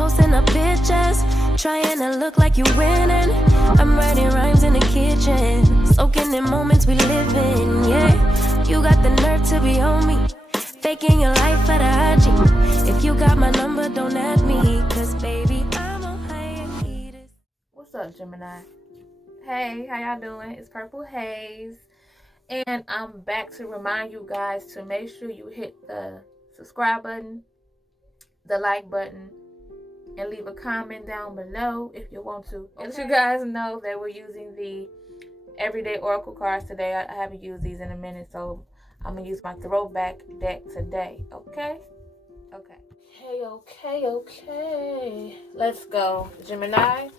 posting up pictures, trying to look like you winning. I'm writing rhymes in the kitchen, soaking in moments we live in, yeah. You got the nerve to be on me, faking your life for the IG. If you got my number, don't add me, cause baby, I'm on hiatus. What's up, Gemini? Hey, how y'all doing? It's Purple Haze, and I'm back to remind you guys to make sure you hit the subscribe button, the like button, and leave a comment down below if you want to. Okay. Let you guys know that we're using the everyday oracle cards today. I haven't used these in a minute, so I'm gonna use my throwback deck today. Okay. Let's go, Gemini.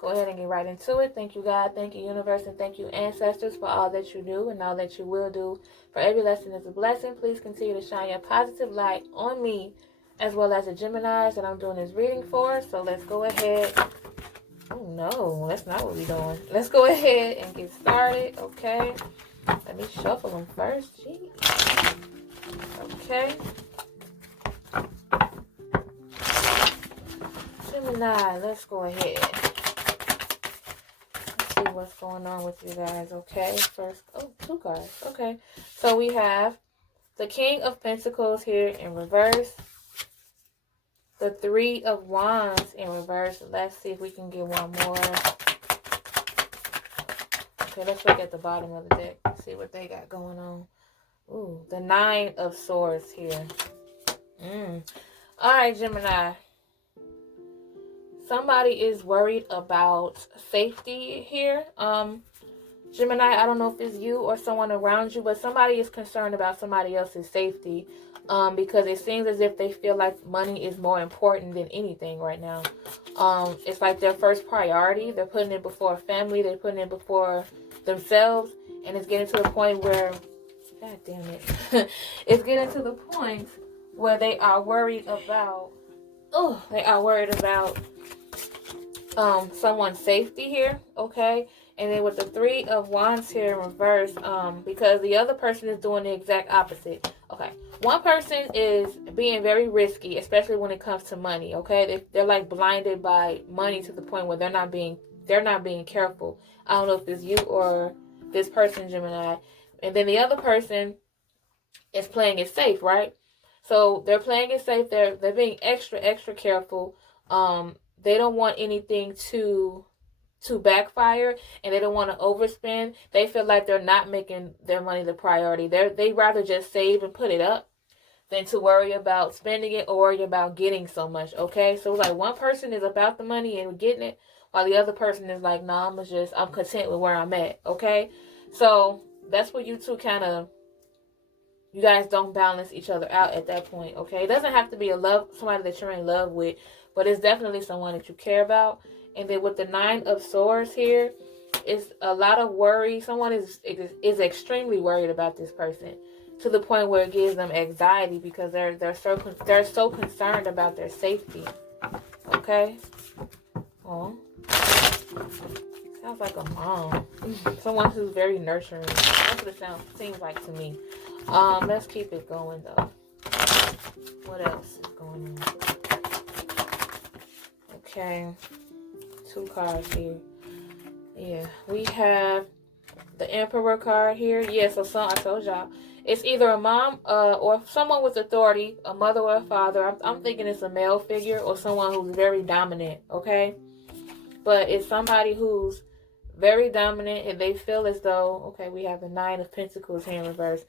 Go ahead and get right into it. Thank you, God. Thank you, universe, and thank you, ancestors, for all that you do and all that you will do. For every lesson is a blessing. Please continue to shine your positive light on me, as well as the Geminis that I'm doing this reading for. So let's go ahead. Oh no, that's not what we're doing. Let's go ahead and get started. Okay. Let me shuffle them first. Jeez. Okay. Gemini, let's go ahead. Let's see what's going on with you guys, okay? First, oh, 2 cards. Okay. So we have the King of Pentacles here in reverse. The 3 of Wands in reverse. Let's see if we can get one more. Okay, let's look at the bottom of the deck. See what they got going on. Ooh, the 9 of Swords here. All right, Gemini. Somebody is worried about safety here. Gemini, I don't know if it's you or someone around you, but somebody is concerned about somebody else's safety. Because it seems as if they feel like money is more important than anything right now. It's like their first priority. They're putting it before family. They're putting it before themselves. And it's getting to the point where, God damn it. It's getting to the point where they are worried about, someone's safety here, okay? And then with the 3 of Wands here in reverse, because the other person is doing the exact opposite. Okay, one person is being very risky, especially when it comes to money, okay? They're like blinded by money to the point where they're not being careful. I don't know if it's you or this person, Gemini. And then the other person is playing it safe, right? So they're playing it safe. They're being extra careful. They don't want anything to backfire, and they don't want to overspend. They feel like they're not making their money the priority. They rather just save and put it up than to worry about spending it or worry about getting so much, okay? So like one person is about the money and getting it, while the other person is like, nah, I'm content with where I'm at, okay? So that's what you two you guys don't balance each other out at that point, okay? It doesn't have to be somebody that you're in love with, but it's definitely someone that you care about. And then with the 9 of Swords here, it's a lot of worry. Someone is extremely worried about this person to the point where it gives them anxiety because they're so concerned about their safety. Okay? Oh, sounds like a mom. Someone who's very nurturing. That's what it seems like to me. Let's keep it going though. What else is going on? Okay. 2 cards here. Yeah, we have the Emperor card here. Yeah, so I told y'all, it's either a mom or someone with authority, a mother or a father. I'm thinking it's a male figure or someone who's very dominant, okay? But it's somebody who's very dominant and they feel as though, okay, we have the 9 of Pentacles here in reverse.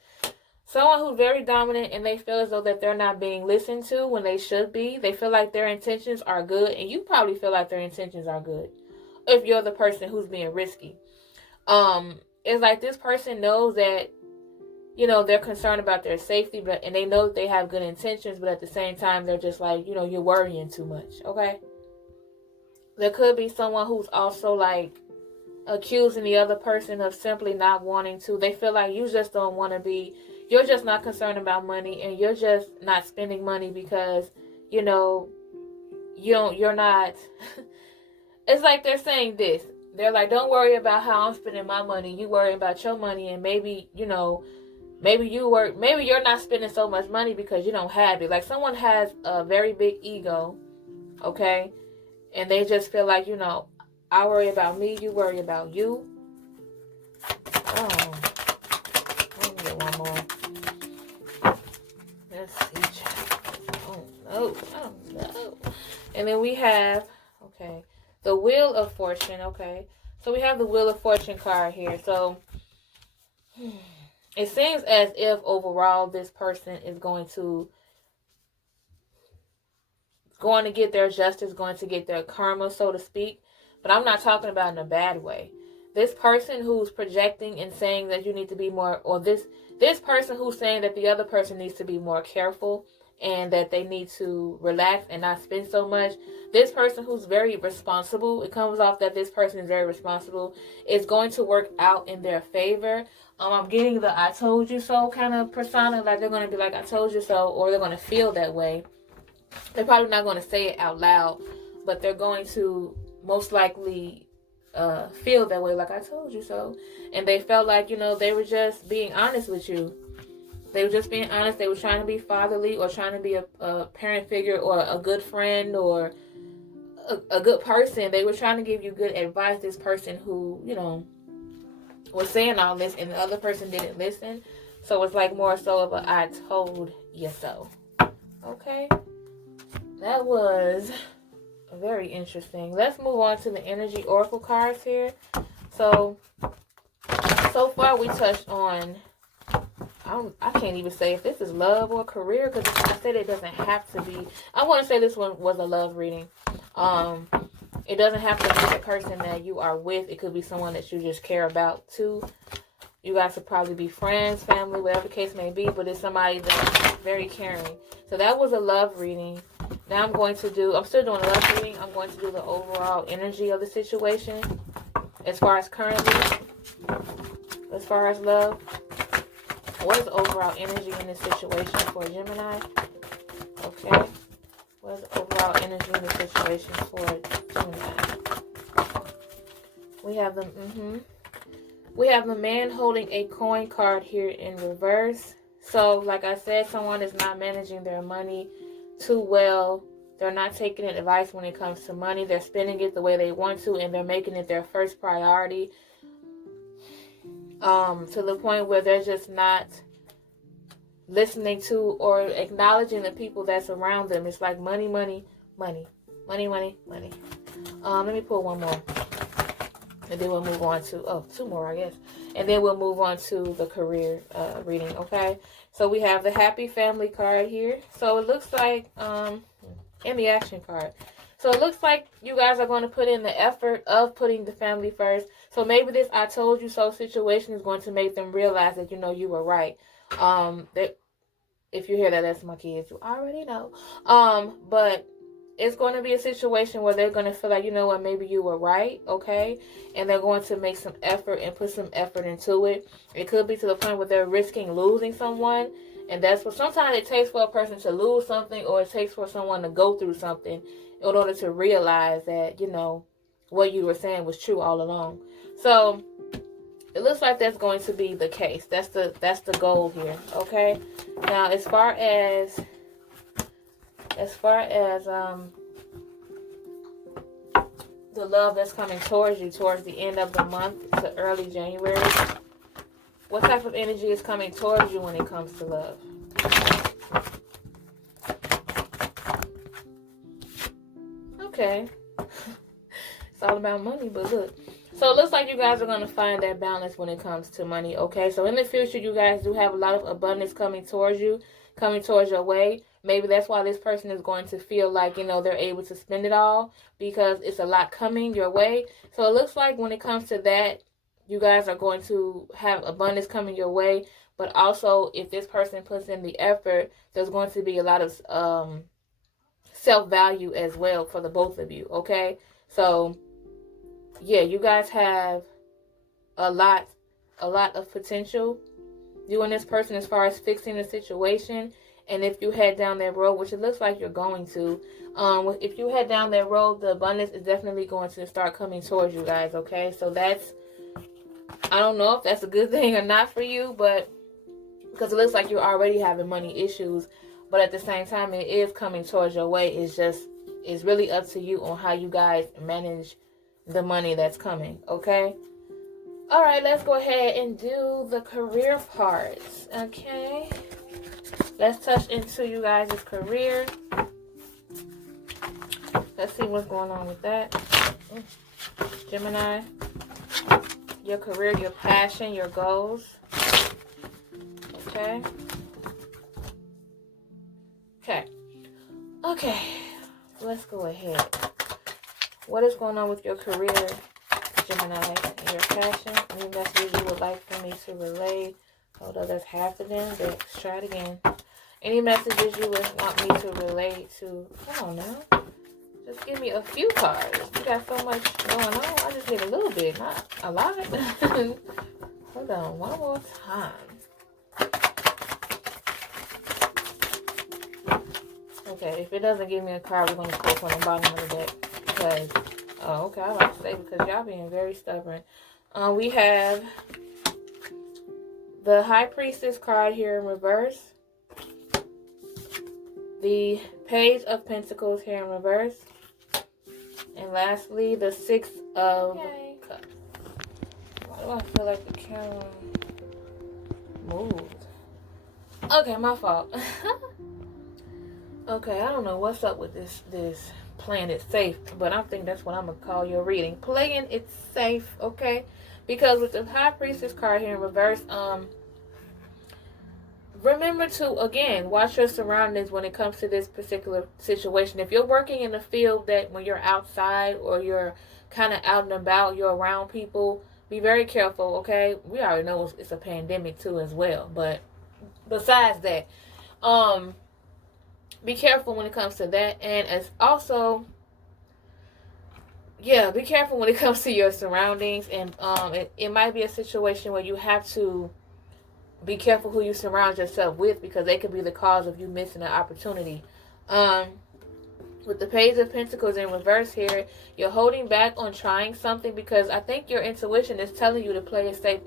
Someone who's very dominant and they feel as though that they're not being listened to when they should be. They feel like their intentions are good, and you probably feel like their intentions are good if you're the person who's being risky. It's like this person knows that, they're concerned about their safety, and they know that they have good intentions, but at the same time, they're just like, you're worrying too much, okay? There could be someone who's also like accusing the other person of simply not wanting to. They feel like you just don't want to be, you're just not concerned about money, and you're just not spending money because, you're not, it's like they're saying this. They're like, don't worry about how I'm spending my money. You worry about your money, and maybe, maybe you're not spending so much money because you don't have it. Like someone has a very big ego okay? And they just feel like, you know, I worry about me, you worry about you. Oh, let me get one more. Let's see. Oh, no. Oh, no. And then we have, okay, the Wheel of Fortune, okay? So we have the Wheel of Fortune card here. So it seems as if overall this person is going to get their justice, going to get their karma, so to speak. But I'm not talking about in a bad way. This person who's projecting and saying that you need to be more, or this person who's saying that the other person needs to be more careful and that they need to relax and not spend so much. This person who's very responsible, it comes off that this person is very responsible, is going to work out in their favor. I'm getting the I told you so kind of persona, like they're going to be like, I told you so, or they're going to feel that way. They're probably not going to say it out loud, but they're going to most likely feel that way, like I told you so. And they felt like, you know, they were just being honest with you. They were just being honest. They were trying to be fatherly or trying to be a parent figure or a good friend or a good person. They were trying to give you good advice. This person who, you know, was saying all this and the other person didn't listen. So it's like more so of a I told you so. Okay. That was very interesting. Let's move on to the energy oracle cards here. So far we touched on, I can't even say if this is love or career, because I said it doesn't have to be. I want to say this one was a love reading. It doesn't have to be the person that you are with. It could be someone that you just care about too. You guys could probably be friends, family, whatever the case may be, but it's somebody that's very caring. So that was a love reading. Now I'm still doing a love reading. I'm going to do the overall energy of the situation as far as currently, as far as love. What is the overall energy in this situation for Gemini? Okay. What is the overall energy in the situation for Gemini? We have the man holding a coin card here in reverse. So, like I said, someone is not managing their money too well. They're not taking advice when it comes to money. They're spending it the way they want to, and they're making it their first priority. To the point where they're just not listening to or acknowledging the people that's around them. It's like money, money, money, money, money, money. Let me pull one more. And then we'll move on to, two more, I guess. And then we'll move on to the career reading, okay? So we have the happy family card here. So it looks like, and the action card. So it looks like you guys are going to put in the effort of putting the family first. So maybe this I told you so situation is going to make them realize that, you know, you were right. That if you hear that, that's my kids. You already know. But it's going to be a situation where they're going to feel like, you know what, maybe you were right, okay? And they're going to make some effort and put some effort into it. It could be to the point where they're risking losing someone. And that's what sometimes it takes for a person to lose something, or it takes for someone to go through something in order to realize that, you know, what you were saying was true all along. So it looks like that's going to be the case. That's the goal here, okay? Now, as far as the love that's coming towards you towards the end of the month to early January, what type of energy is coming towards you when it comes to love? Okay. It's all about money, but look. So it looks like you guys are going to find that balance when it comes to money, okay? So in the future, you guys do have a lot of abundance coming towards you, coming towards your way. Maybe that's why this person is going to feel like, you know, they're able to spend it all because it's a lot coming your way. So it looks like when it comes to that, you guys are going to have abundance coming your way. But also, if this person puts in the effort, there's going to be a lot of self-value as well for the both of you, okay? So yeah, you guys have a lot of potential, you and this person, as far as fixing the situation. And if you head down that road, which it looks like you're going to, if you head down that road, the abundance is definitely going to start coming towards you guys, okay? So that's, I don't know if that's a good thing or not for you, but because it looks like you're already having money issues, but at the same time, it is coming towards your way. It's just It's really up to you on how you guys manage the money that's coming, okay? All right, let's go ahead and do the career parts, okay? Let's touch into you guys' career. Let's see what's going on with that. Gemini, your career, your passion, your goals. Okay. Okay. Let's go ahead. What is going on with your career, Gemini, and your passion? Any messages you would like for me to relay? Hold on, that's half of them. Let's try it again. Any messages you would want me to relay to? Come on now. Just give me a few cards. You got so much going on. I just need a little bit, not a lot. Hold on, one more time. Okay, if it doesn't give me a card, we're going to pull from the bottom of the deck. Because, oh, okay, I like to say because y'all being very stubborn. We have the High Priestess card here in reverse. The Page of Pentacles here in reverse. And lastly, the Six of Cups. Why do I feel like the camera moved? Okay, my fault. Okay, I don't know what's up with this playing it safe, but I think that's what I'm gonna call your reading. Playing it safe, okay? Because with the High Priestess card here in reverse, remember to, again, watch your surroundings when it comes to this particular situation. If you're working in a field that when you're outside or you're kind of out and about, you're around people, be very careful, okay? We already know it's a pandemic too as well, but besides that, be careful when it comes to that. And as also, yeah, be careful when it comes to your surroundings. And it might be a situation where you have to be careful who you surround yourself with, because they could be the cause of you missing an opportunity. With the Page of Pentacles in reverse here, you're holding back on trying something because I think your intuition is telling you to play it safe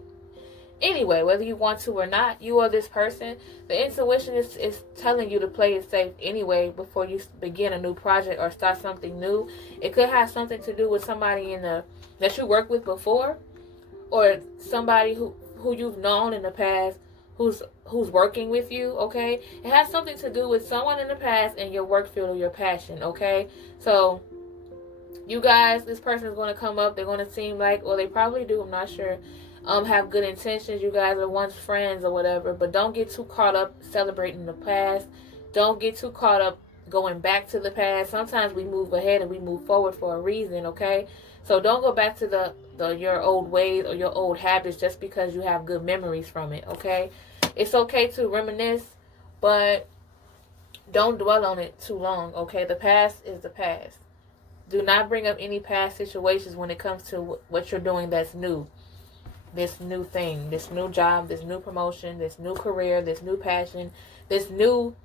anyway, whether you want to or not. You or this person, the intuition is telling you to play it safe anyway before you begin a new project or start something new. It could have something to do with somebody that you worked with before, or somebody who you've known in the past who's working with you, okay? It has something to do with someone in the past and your work field or your passion, okay? So you guys, this person is going to come up. They're going to seem like, or they probably do, I'm not sure, have good intentions. You guys are once friends or whatever, but don't get too caught up celebrating the past. Don't get too caught up going back to the past. Sometimes we move ahead and we move forward for a reason, okay? So don't go back to your old ways or your old habits just because you have good memories from it, okay? It's okay to reminisce, but don't dwell on it too long, okay? The past is the past. Do not bring up any past situations when it comes to what you're doing that's new. This new thing, this new job, this new promotion, this new career, this new passion, this new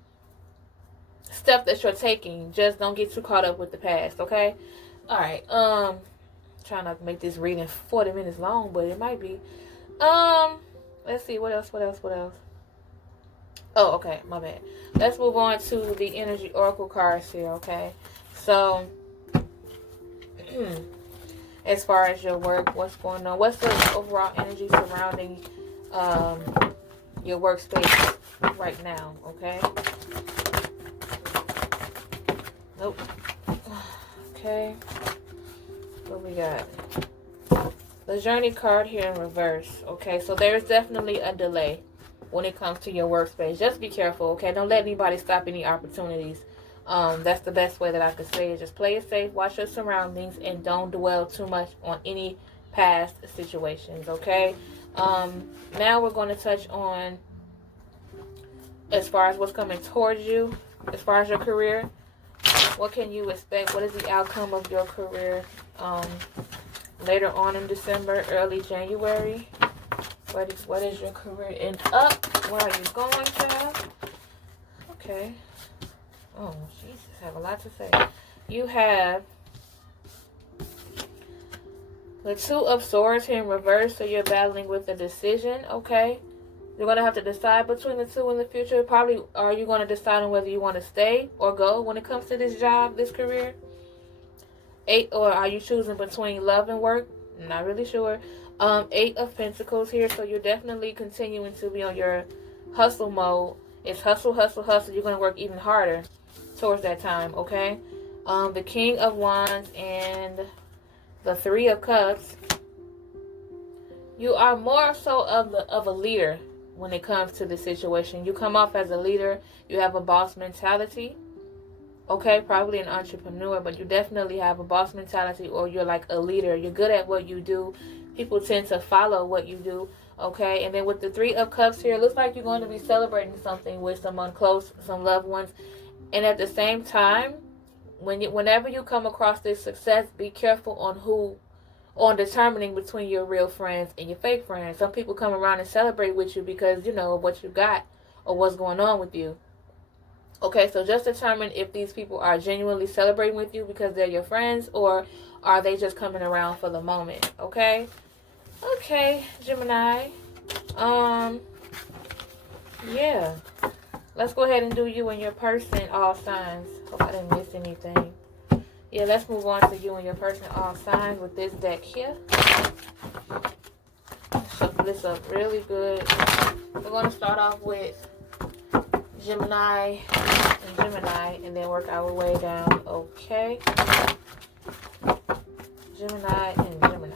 stuff that you're taking. Just don't get too caught up with the past, okay? All right. Trying not to make this reading 40 minutes long, but it might be. Let's see, what else? Oh, okay, my bad. Let's move on to the energy oracle cards here, okay? So as far as your work, what's going on? What's the overall energy surrounding your workspace right now, okay? Nope. Okay. What we got? The Journey card here in reverse, okay? So there's definitely a delay when it comes to your workspace. Just be careful, okay? Don't let anybody stop any opportunities. That's the best way that I could say it. Just play it safe, watch your surroundings, and don't dwell too much on any past situations, okay? Now we're going to touch on as far as what's coming towards you, as far as your career. What can you expect? What is the outcome of your career later on in December, early January? What is your career end up? What are you going to have? Okay. Oh, Jesus, I have a lot to say. You have the Two of Swords here in reverse, so you're battling with a decision, okay? You're going to have to decide between the two in the future. Probably, are you going to decide on whether you want to stay or go when it comes to this job, this career? 8, or are you choosing between love and work? Not really sure. 8 of Pentacles here, so you're definitely continuing to be on your hustle mode. It's hustle, hustle, hustle. You're going to work even harder towards that time, okay? The King of Wands and the 3 of Cups. You are more so of a leader when it comes to the situation. You come off as a leader. You have a boss mentality. Okay, probably an entrepreneur, but you definitely have a boss mentality, or you're like a leader. You're good at what you do. People tend to follow what you do. Okay, and then with the 3 of Cups here, it looks like you're going to be celebrating something with someone close, some loved ones. And at the same time, whenever you come across this success, be careful on determining between your real friends and your fake friends. Some people come around and celebrate with you because, you know, of what you got or what's going on with you. Okay, so just determine if these people are genuinely celebrating with you because they're your friends, or are they just coming around for the moment, okay? Okay, Gemini. Yeah. Let's go ahead and do you and your person, all signs. Hope I didn't miss anything. Yeah, let's move on to you and your person, all signs, with this deck here. Shuffle this up really good. We're going to start off with Gemini and Gemini, and then work our way down, okay? Gemini and Gemini.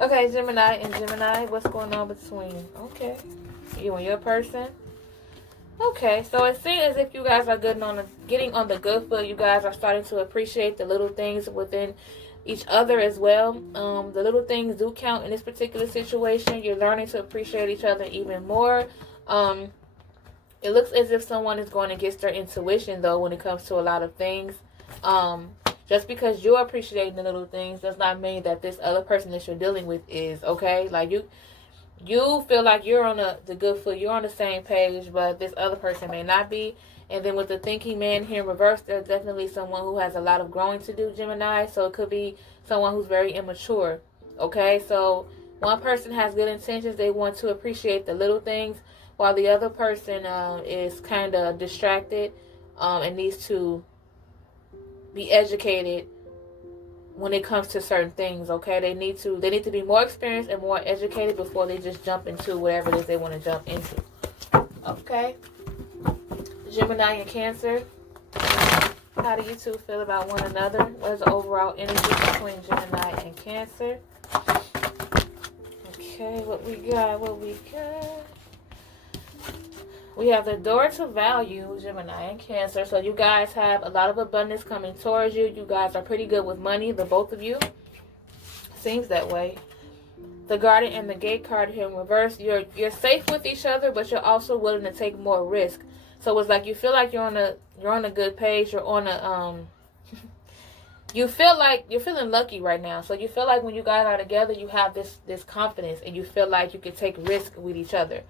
Okay, Gemini and Gemini, what's going on between? Okay, you and your person. Okay, so it seems as if you guys are getting on the good foot. You guys are starting to appreciate the little things within each other as well. The little things do count in this particular situation. You're learning to appreciate each other even more. It looks as if someone is going against their intuition, though, when it comes to a lot of things. Just because you're appreciating the little things does not mean that this other person that you're dealing with is, okay? Like, you feel like you're on the good foot, you're on the same page, but this other person may not be. And then with the thinking man here in reverse, there's definitely someone who has a lot of growing to do, Gemini. So it could be someone who's very immature, okay? So one person has good intentions. They want to appreciate the little things, while the other person is kind of distracted and needs to be educated when it comes to certain things, okay? They need to be more experienced and more educated before they just jump into whatever it is they want to jump into, okay? Gemini and Cancer, how do you two feel about one another? What is the overall energy between Gemini and Cancer? Okay, what we got? We have the door to value, Gemini and Cancer. So you guys have a lot of abundance coming towards you. You guys are pretty good with money, the both of you. Seems that way. The Guardian and the Gate card here in reverse. You're safe with each other, but you're also willing to take more risk. So it's like you feel like you're on a good page. You're on a you feel like you're feeling lucky right now. So you feel like when you guys are together, you have this confidence, and you feel like you can take risk with each other.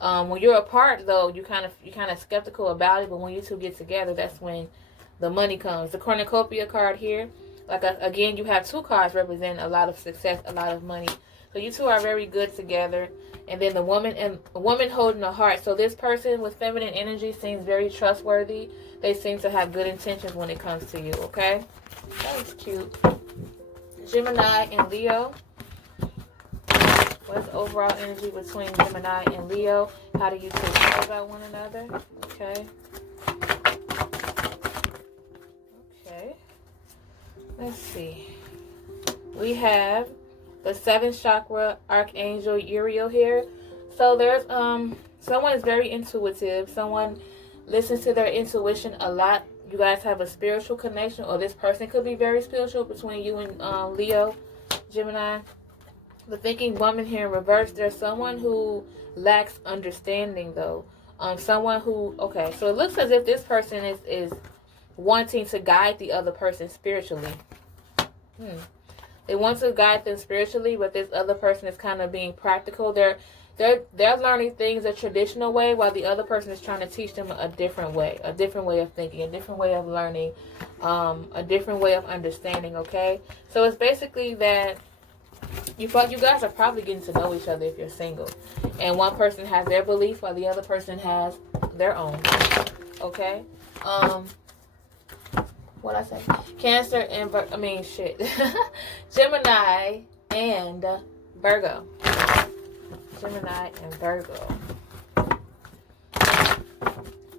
When you're apart, though, you kind of skeptical about it. But when you two get together, that's when the money comes. The cornucopia card here, again, you have 2 cards representing a lot of success, a lot of money. So you two are very good together. And then the woman holding a heart. So this person with feminine energy seems very trustworthy. They seem to have good intentions when it comes to you. Okay, that was cute. Gemini and Leo. What's the overall energy between Gemini and Leo? How do you two feel about one another? Okay. Okay. Let's see. We have the 7th chakra Archangel Uriel here. So there's someone is very intuitive. Someone listens to their intuition a lot. You guys have a spiritual connection, or this person could be very spiritual between you and Leo, Gemini. The thinking woman here in reverse, there's someone who lacks understanding, though. Someone who, okay, so it looks as if this person is wanting to guide the other person spiritually. They want to guide them spiritually, but this other person is kind of being practical. They're learning things a traditional way, while the other person is trying to teach them a different way of thinking, a different way of learning, a different way of understanding, okay? So it's basically that You guys are probably getting to know each other if you're single. And one person has their belief while the other person has their own. Okay? What I say? Cancer and Gemini and Virgo. Gemini and Virgo.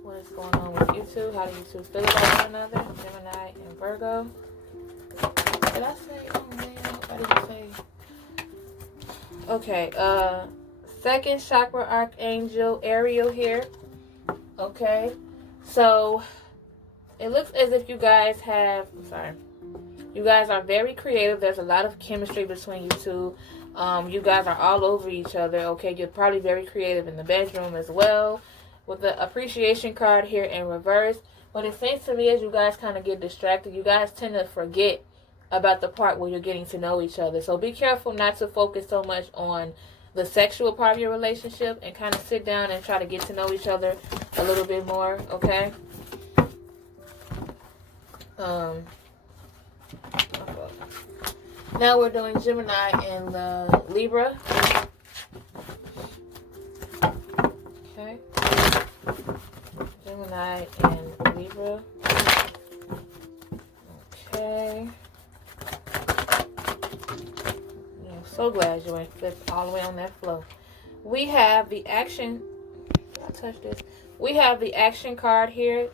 What is going on with you two? How do you two feel about one another? Gemini and Virgo. Did I say? Oh man, I didn't say. Okay, second chakra archangel Ariel here. Okay, so it looks as if you guys have, you guys are very creative. There's a lot of chemistry between you two. You guys are all over each other. Okay, you're probably very creative in the bedroom as well. With the appreciation card here in reverse. But it seems to me as you guys kind of get distracted, you guys tend to forget about the part where you're getting to know each other. So be careful not to focus so much on the sexual part of your relationship and kind of sit down and try to get to know each other a little bit more, okay? Now we're doing Gemini and Libra. Okay. Gemini and Libra. Okay. So glad you ain't flipped all the way on that flow. We have the action. Did I touch this? We have the action card here,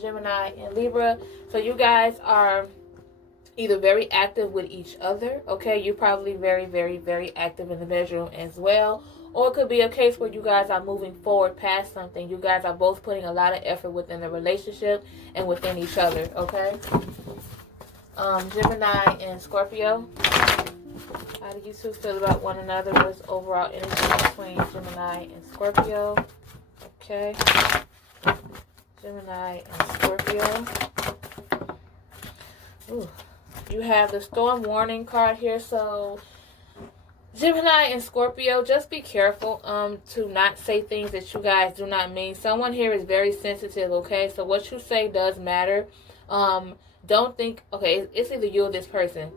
Gemini and Libra. So you guys are either very active with each other. Okay, you're probably very, very, very active in the bedroom as well. Or it could be a case where you guys are moving forward past something. You guys are both putting a lot of effort within the relationship and within each other. Okay. Gemini and Scorpio. How do you two feel about one another? What's overall energy between Gemini and Scorpio? Okay. Gemini and Scorpio. Ooh. You have the storm warning card here. So Gemini and Scorpio, just be careful to not say things that you guys do not mean. Someone here is very sensitive, okay? So what you say does matter. Don't think, okay, it's either you or this person.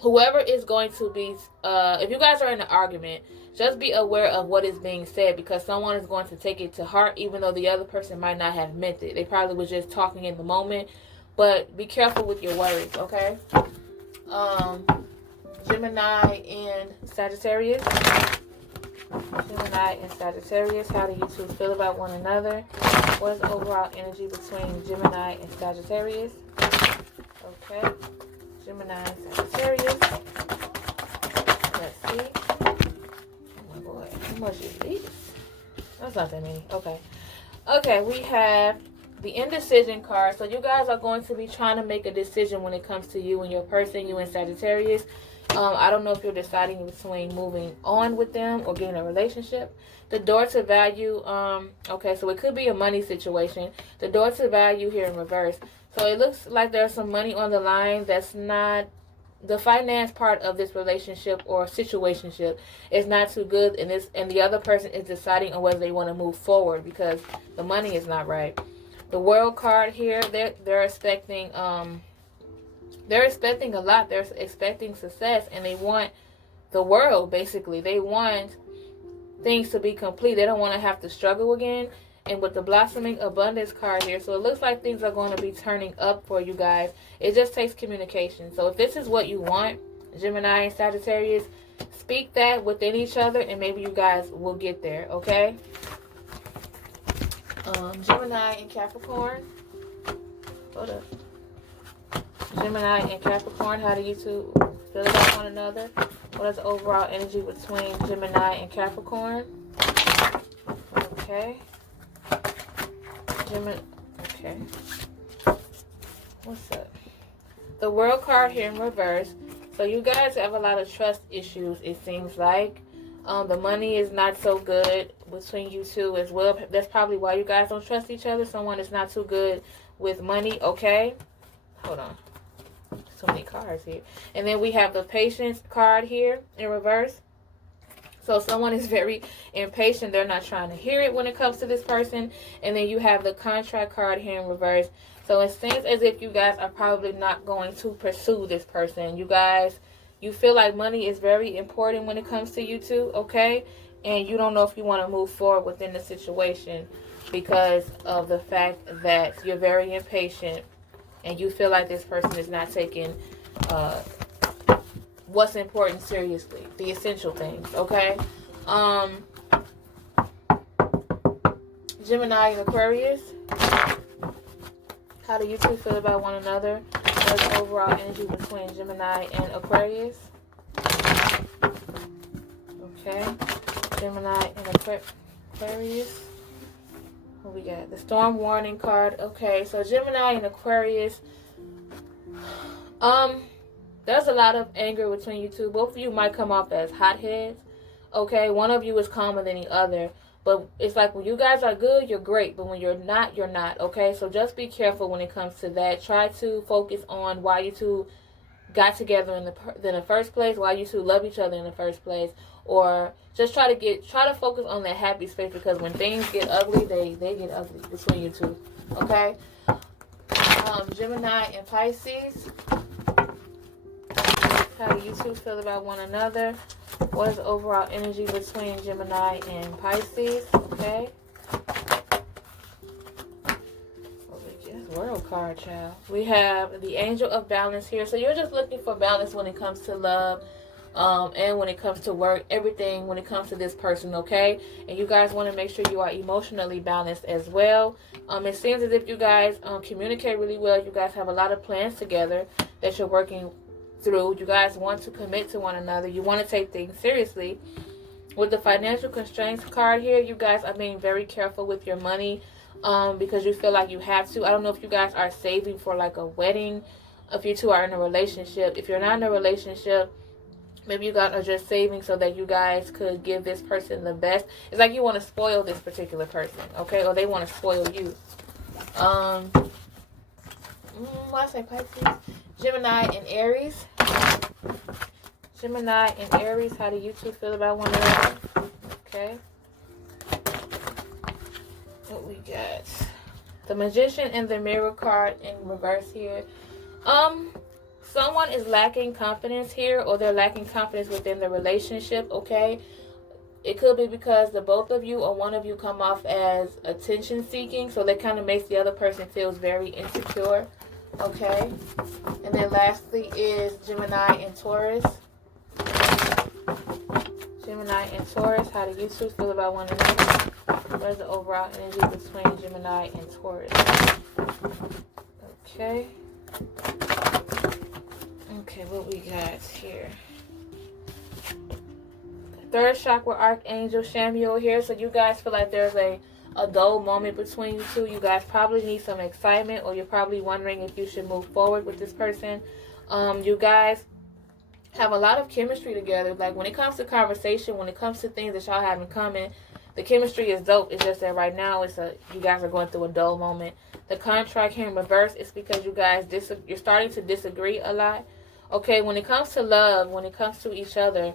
Whoever is going to be, if you guys are in an argument, just be aware of what is being said, because someone is going to take it to heart, even though the other person might not have meant it. They probably was just talking in the moment, but be careful with your words, okay? Gemini and Sagittarius. Gemini and Sagittarius, how do you two feel about one another? What is the overall energy between Gemini and Sagittarius? Okay. Gemini and Sagittarius. Let's see. Oh my boy, how much is this? That's not that many. Okay. Okay, we have the indecision card. So you guys are going to be trying to make a decision when it comes to you and your person, you and Sagittarius. I don't know if you're deciding between moving on with them or getting a relationship. The door to value, okay, so it could be a money situation. The door to value here in reverse. So it looks like there's some money on the line that's not, the finance part of this relationship or situationship is not too good, and the other person is deciding on whether they want to move forward because the money is not right. The World card here, they're expecting a lot. They're expecting success, and they want the world, basically. They want things to be complete. They don't want to have to struggle again. And with the Blossoming Abundance card here, so it looks like things are going to be turning up for you guys. It just takes communication. So if this is what you want, Gemini and Sagittarius, speak that within each other, and maybe you guys will get there, okay? Gemini and Capricorn. Hold up. Gemini and Capricorn, how do you two feel about one another? What is the overall energy between Gemini and Capricorn? Okay. Okay. What's up? The World card here in reverse. So you guys have a lot of trust issues, it seems like. The money is not so good between you two as well. That's probably why you guys don't trust each other. Someone is not too good with money, okay? Hold on. So many cards here. And then we have the Patience card here in reverse. So someone is very impatient. They're not trying to hear it when it comes to this person. And then you have the Contract card here in reverse. So it seems as if you guys are probably not going to pursue this person. You guys, You feel like money is very important when it comes to you two, okay? And you don't know if you want to move forward within the situation because of the fact that you're very impatient and you feel like this person is not taking what's important seriously, the essential things, okay? Gemini and Aquarius, how do you two feel about one another? What's the overall energy between Gemini and Aquarius? Okay, Gemini and Aquarius. What we got? The storm warning card. Okay, so Gemini and Aquarius. There's a lot of anger between you two. Both of you might come off as hotheads. Okay, one of you is calmer than the other. But it's like when you guys are good, you're great. But when you're not, you're not. Okay, so just be careful when it comes to that. Try to focus on why you two got together in the first place, why you two love each other in the first place, or just try to focus on that happy space, because when things get ugly, they get ugly between you two. Okay, Gemini and Pisces. How do you two feel about one another? What is the overall energy between Gemini and Pisces? Okay. World card, child. We have the Angel of Balance here. So you're just looking for balance when it comes to love, and when it comes to work, everything when it comes to this person, okay? And you guys want to make sure you are emotionally balanced as well. It seems as if you guys communicate really well. You guys have a lot of plans together that you're working through. You guys want to commit to one another. You want to take things seriously. With the financial constraints card here, you guys are being very careful with your money, because you feel like you have to. I don't know if you guys are saving for like a wedding, if you two are in a relationship. If you're not in a relationship, maybe you guys are just saving so that you guys could give this person the best. It's like you want to spoil this particular person, okay? Or they want to spoil you. Why say Pisces? Gemini and Aries. Gemini and Aries, how do you two feel about one another? Okay. What we got? The Magician and the Mirror card in reverse here. Someone is lacking confidence here, or they're lacking confidence within the relationship, okay? It could be because the both of you or one of you come off as attention seeking, so that kind of makes the other person feels very insecure, okay? And then lastly is Gemini and Taurus. Gemini and Taurus, how do you two feel about one another? What is the overall energy between Gemini and Taurus? Okay. Okay, what we got here? Third chakra archangel Samuel here. So you guys feel like there's a dull moment between you two. You guys probably need some excitement, or you're probably wondering if you should move forward with this person. You guys have a lot of chemistry together. Like when it comes to conversation, when it comes to things that y'all have in common, the chemistry is dope. It's just that right now you guys are going through a dull moment. The contract here in reverse is because you guys you're starting to disagree a lot. Okay, when it comes to love, when it comes to each other,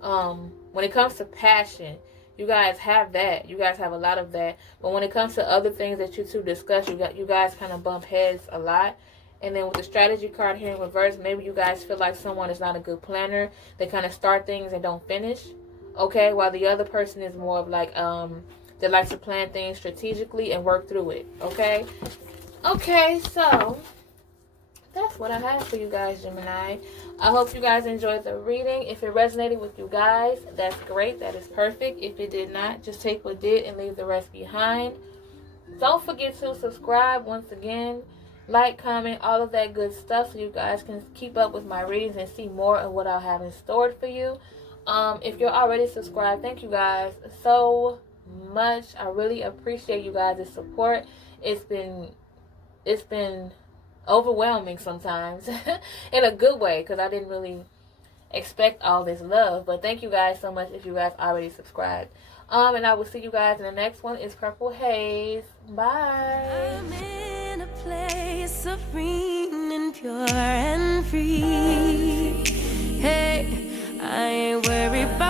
when it comes to passion, you guys have that. You guys have a lot of that. But when it comes to other things that you two discuss, you guys kind of bump heads a lot. And then with the strategy card here in reverse, maybe you guys feel like someone is not a good planner. They kind of start things and don't finish. Okay, while the other person is more of like, they like to plan things strategically and work through it. Okay? Okay, so that's what I have for you guys, Gemini. I hope you guys enjoyed the reading. If it resonated with you guys, that's great. That is perfect. If it did not, just take what did and leave the rest behind. Don't forget to subscribe once again. Like, comment, all of that good stuff so you guys can keep up with my readings and see more of what I'll have in store for you. If you're already subscribed, thank you guys so much. I really appreciate you guys' support. It's been overwhelming sometimes in a good way, because I didn't really expect all this love. But thank you guys so much if you guys already subscribed. And I will see you guys in the next one. It's Purple Haze. Bye. I'm in a place serene and pure and free. Hey, I ain't worried about